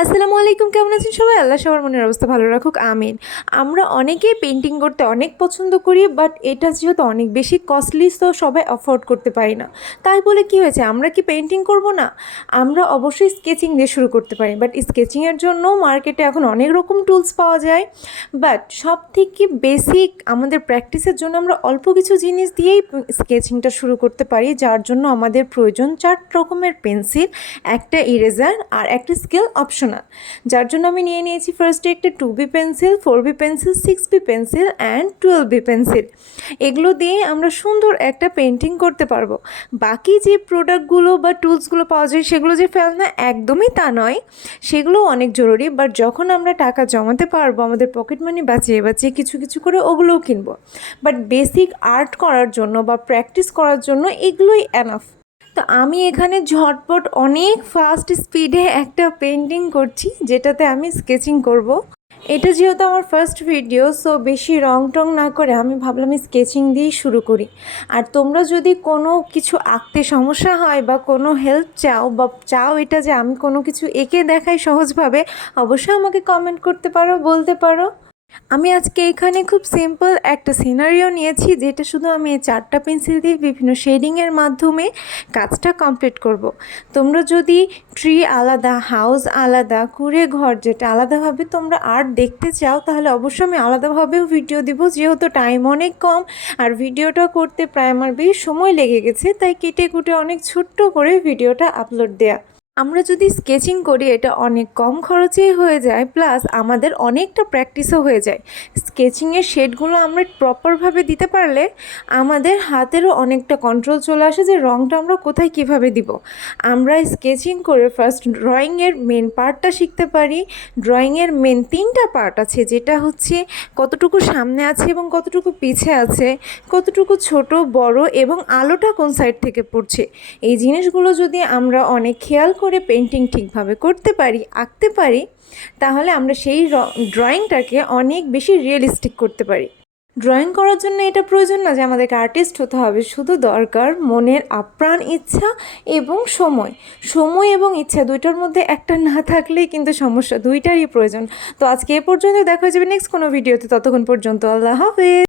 আসসালামু আলাইকুম, কেমন আছেন সবাই? আল্লাহ সবার মনের অবস্থা ভালো রাখুক, আমিন। আমরা অনেকেই পেন্টিং করতে অনেক পছন্দ করি, বাট এটা যেহেতু অনেক বেশি কস্টলি, তো সবাই অ্যাফোর্ড করতে পারি না। তাই বলে কি হয়েছে, আমরা কি পেন্টিং করব না? আমরা অবশ্যই স্কেচিং দিয়ে শুরু করতে পারি, বাট স্কেচিংয়ের জন্য মার্কেটে এখন অনেক রকম টুলস পাওয়া যায়। বাট সব থেকে বেসিক আমাদের প্র্যাকটিসের জন্য আমরা অল্প কিছু জিনিস দিয়েই স্কেচিংটা শুরু করতে পারি, যার জন্য আমাদের প্রয়োজন 4 রকমের পেন্সিল, একটা ইরেজার আর একটা স্কেল অপশনাল। যার জন্য আমি নিয়ে নিয়েছি ফার্স্টে একটা 2B pencil, 4B pencil, 6B pencil and 12B pencil. এগুলো দিয়ে আমরা সুন্দর একটা পেন্টিং করতে পারবো। বাকি যে প্রোডাক্টগুলো বা টুলসগুলো পাওয়া যায় সেগুলো যে ফেলনা, একদমই তা নয়, সেগুলো অনেক জরুরি। বাট যখন আমরা টাকা জমাতে পারবো, আমাদের পকেট মানি বাঁচিয়ে বাঁচিয়ে কিছু কিছু করে ওগুলোও কিনবো। বাট বেসিক আর্ট করার জন্য বা প্র্যাকটিস করার জন্য এগুলোই এনাফ। তো আমি এখানে ঝটপট অনেক ফাস্ট স্পিডে একটা পেন্টিং করছি, যেটাতে আমি স্কেচিং করব। এটা যেহেতু আমার ফার্স্ট ভিডিও, সো বেশি রং টং না করে আমি ভাবলাম স্কেচিং দিয়েই শুরু করি। আর তোমরা যদি কোনো কিছু আঁকতে সমস্যা হয় বা কোনো হেল্প চাও, বা চাও এটা যে আমি কোনো কিছু এঁকে দেখাই সহজভাবে, অবশ্যই আমাকে কমেন্ট করতে পারো, বলতে পারো। আমি আজকে এখানে খুব সিম্পল একটা সিনারিও নিয়েছি, যেটা শুধু আমি এই 4টা পেন্সিল দিয়ে বিভিন্ন শেডিংয়ের মাধ্যমে কাজটা কমপ্লিট করব। তোমরা যদি ট্রি আলাদা, হাউস আলাদা, কুঁড়ে ঘর যেটা আলাদাভাবে তোমরা আর্ট দেখতে চাও, তাহলে অবশ্যই আমি আলাদাভাবেও ভিডিও দিব। যেহেতু টাইম অনেক কম আর ভিডিওটা করতে প্রায় আমার বেশ সময় লেগে গেছে, তাই কেটে কুটে অনেক ছোট্ট করে ভিডিওটা আপলোড দেয়া। আমরা যদি স্কেচিং করি এটা অনেক কম খরচেই হয়ে যায়, প্লাস আমাদের অনেকটা প্র্যাকটিসও হয়ে যায়। স্কেচিংয়ের শেডগুলো আমরা প্রপারভাবে দিতে পারলে আমাদের হাতেরও অনেকটা কন্ট্রোল চলে আসে যে রঙটা আমরা কোথায় কিভাবে দিব। আমরা স্কেচিং করে ফার্স্ট ড্রয়িংয়ের মেন পার্টটা শিখতে পারি। ড্রয়িংয়ের মেন 3টা পার্ট আছে, যেটা হচ্ছে কতটুকু সামনে আছে এবং কতটুকু পিছে আছে, কতটুকু ছোট বড় এবং আলোটা কোন সাইড থেকে পড়ছে। এই জিনিসগুলো যদি আমরা অনেক খেয়াল করে পেন্টিং ঠিকভাবে করতে পারি, আঁকতে পারি, তাহলে আমরা সেই ড্রয়িংটাকে অনেক বেশি রিয়েলিস্টিক করতে পারি। ড্রয়িং করার জন্য এটা প্রয়োজন না যে আমাদেরকে আর্টিস্ট হতে হবে, শুধু দরকার মনের আপ্রাণ ইচ্ছা এবং সময়। সময় এবং ইচ্ছা দুইটার মধ্যে একটা না থাকলেই কিন্তু সমস্যা, দুইটারই প্রয়োজন। তো আজকে এ পর্যন্ত, দেখা হয়ে যাবে নেক্সট কোনো ভিডিওতে। ততক্ষণ পর্যন্ত আল্লাহ হাফেজ।